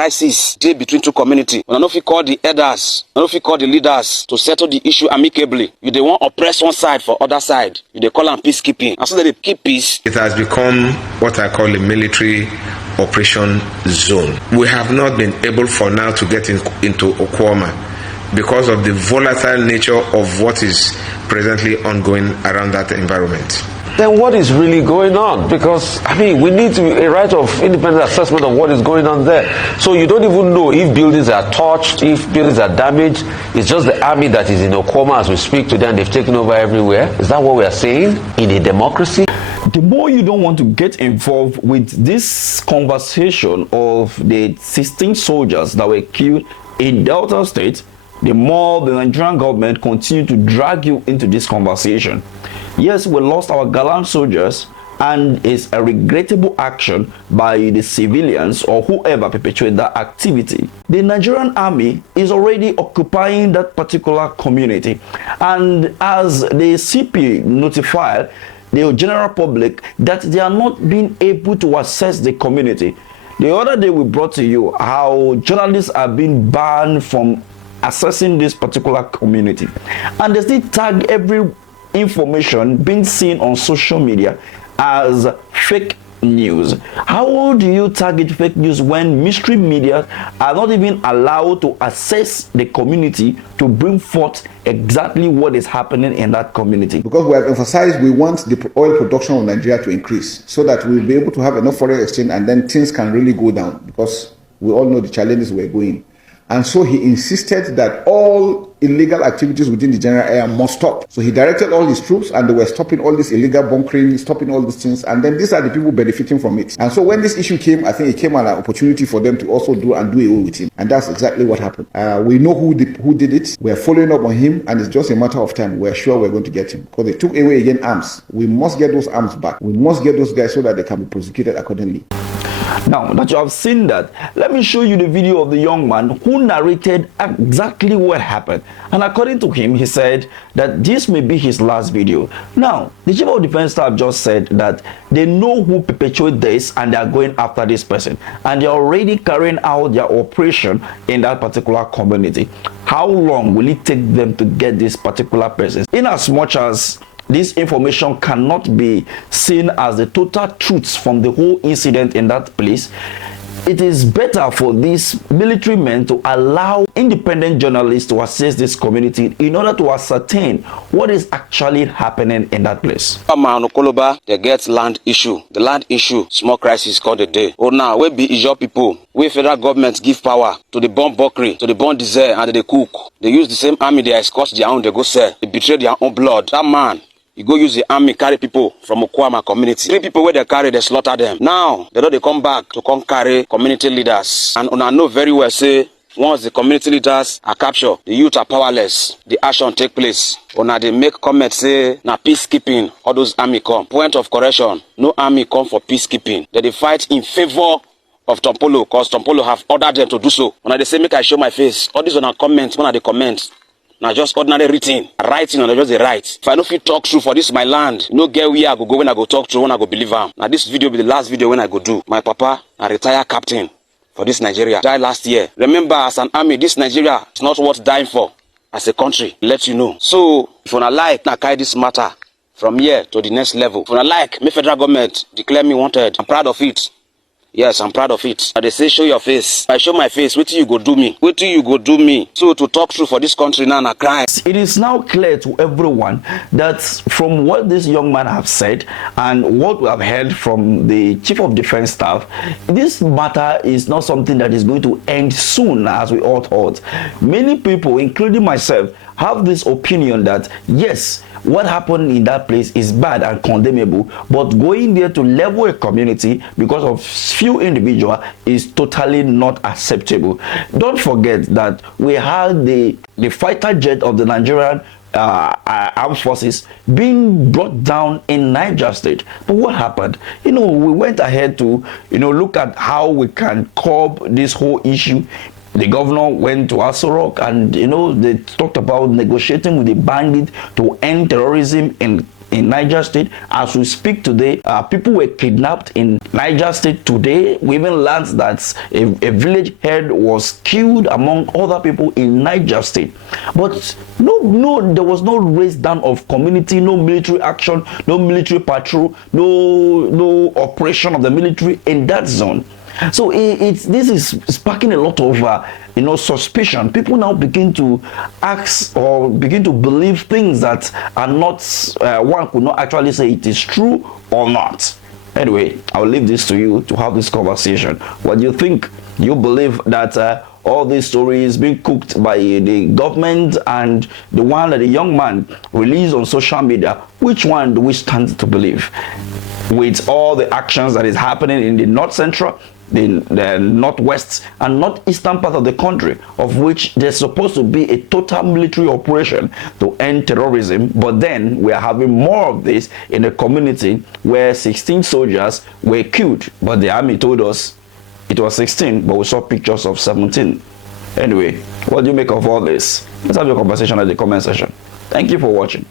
crisis dey between two communities. Una no fit call the elders, una no fit call the leaders to settle the issue amicably. You dey want oppress one side for other side. You dey call am peacekeeping. And so they dey keep peace. It has become what I call a military operation zone. We have not been able for now to get into Okwama because of the volatile nature of what is presently ongoing around that environment. Then what is really going on? Because, I mean, we need a right of independent assessment of what is going on there. So you don't even know if buildings are touched, if buildings are damaged. It's just the army that is in Okoma as we speak today and they've taken over everywhere. Is that what we are saying in a democracy? The more you don't want to get involved with this conversation of the 16 soldiers that were killed in Delta State, the more the Nigerian government continue to drag you into this conversation. Yes, we lost our gallant soldiers, and it's a regrettable action by the civilians or whoever perpetuate that activity. The Nigerian army is already occupying that particular community, and as the CP notified the general public that they are not being able to assess the community. The other day we brought to you how journalists are being banned from assessing this particular community, and they still tag every information being seen on social media as fake news. How do you target fake news when mainstream media are not even allowed to assess the community to bring forth exactly what is happening in that community? Because we have emphasized we want the oil production of Nigeria to increase so that we'll be able to have enough foreign exchange and then things can really go down, because we all know the challenges we're going. And so he insisted that all illegal activities within the general area must stop. So he directed all his troops and they were stopping all this illegal bunkering, stopping all these things. And then these are the people benefiting from it. And so when this issue came, I think it came as an opportunity for them to also do away with him. And that's exactly what happened. We know who did it. We are following up on him, and it's just a matter of time. We're sure we're going to get him, because they took away again arms. We must get those arms back. We must get those guys so that they can be prosecuted accordingly. Now that you have seen that, let me show you the video of the young man who narrated exactly what happened. And according to him, he said that this may be his last video. Now, the Chief of Defense Staff just said that they know who perpetuated this and they are going after this person. And they're already carrying out their operation in that particular community. How long will it take them to get this particular person? In as much as this information cannot be seen as the total truth from the whole incident in that place, it is better for these military men to allow independent journalists to assess this community in order to ascertain what is actually happening in that place. They get land issue. The land issue, small crisis called a day. Oh, now, where be Ijaw people? Where federal government give power to the bomb buckery, to the bomb diesel, and they cook. They use the same army, they escort their own, they go sell. They betray their own blood. That man, you go use the army, carry people from Okwama community. 3 people where they carry, they slaughter them. Now, they come back to come carry community leaders. And I know very well, say, once the community leaders are captured, the youth are powerless. The action take place. They make comments, say, na peacekeeping, all those army come. Point of correction, no army come for peacekeeping. They fight in favor of Tompolo, because Tompolo have ordered them to do so. When they say, make I show my face, all these are comments, when they comment. Now just ordinary writing or just the right. If I don't feel talk true for this my land, no get where I go when I go talk true, when I go believe him. Now this video be the last video when I go do. My papa, a retired captain for this Nigeria, died last year. Remember, as an army, this Nigeria is not worth dying for. As a country, let you know. So if you wanna like, now carry this matter from here to the next level. If you wanna like, me federal government declare me wanted. I'm proud of it. Yes, I'm proud of it. They say show your face. I show my face, wait till you go do me. Wait till you go do me. So to talk true for this country now, na crime. It is now clear to everyone that from what this young man have said and what we have heard from the Chief of Defense Staff, this matter is not something that is going to end soon as we all thought. Many people, including myself, have this opinion that yes, what happened in that place is bad and condemnable, but going there to level a community because of few individuals is totally not acceptable. Don't forget that we had the fighter jet of the Nigerian armed forces being brought down in Niger State. But what happened? We went ahead to look at how we can curb this whole issue. The governor went to Aso Rock and they talked about negotiating with the bandit to end terrorism in in Niger State. As we speak today, people were kidnapped in Niger State today. We even learned that a village head was killed among other people in Niger State. But there was no raise down of community, no military action, no military patrol, no operation of the military in that zone. So this is sparking a lot of suspicion. People now begin to ask or begin to believe things that are not one could not actually say it is true or not. Anyway, I'll leave this to you to have this conversation. What do you think? Do you believe that all these stories being cooked by the government and the one that the young man released on social media, which one do we stand to believe? With all the actions that is happening in the north central, the northwest and northeastern part of the country, of which there's supposed to be a total military operation to end terrorism, but then we are having more of this in a community where 16 soldiers were killed, but the army told us it was 16, but we saw pictures of 17. Anyway, what do you make of all this? Let's have your conversation at the comment section. Thank you for watching.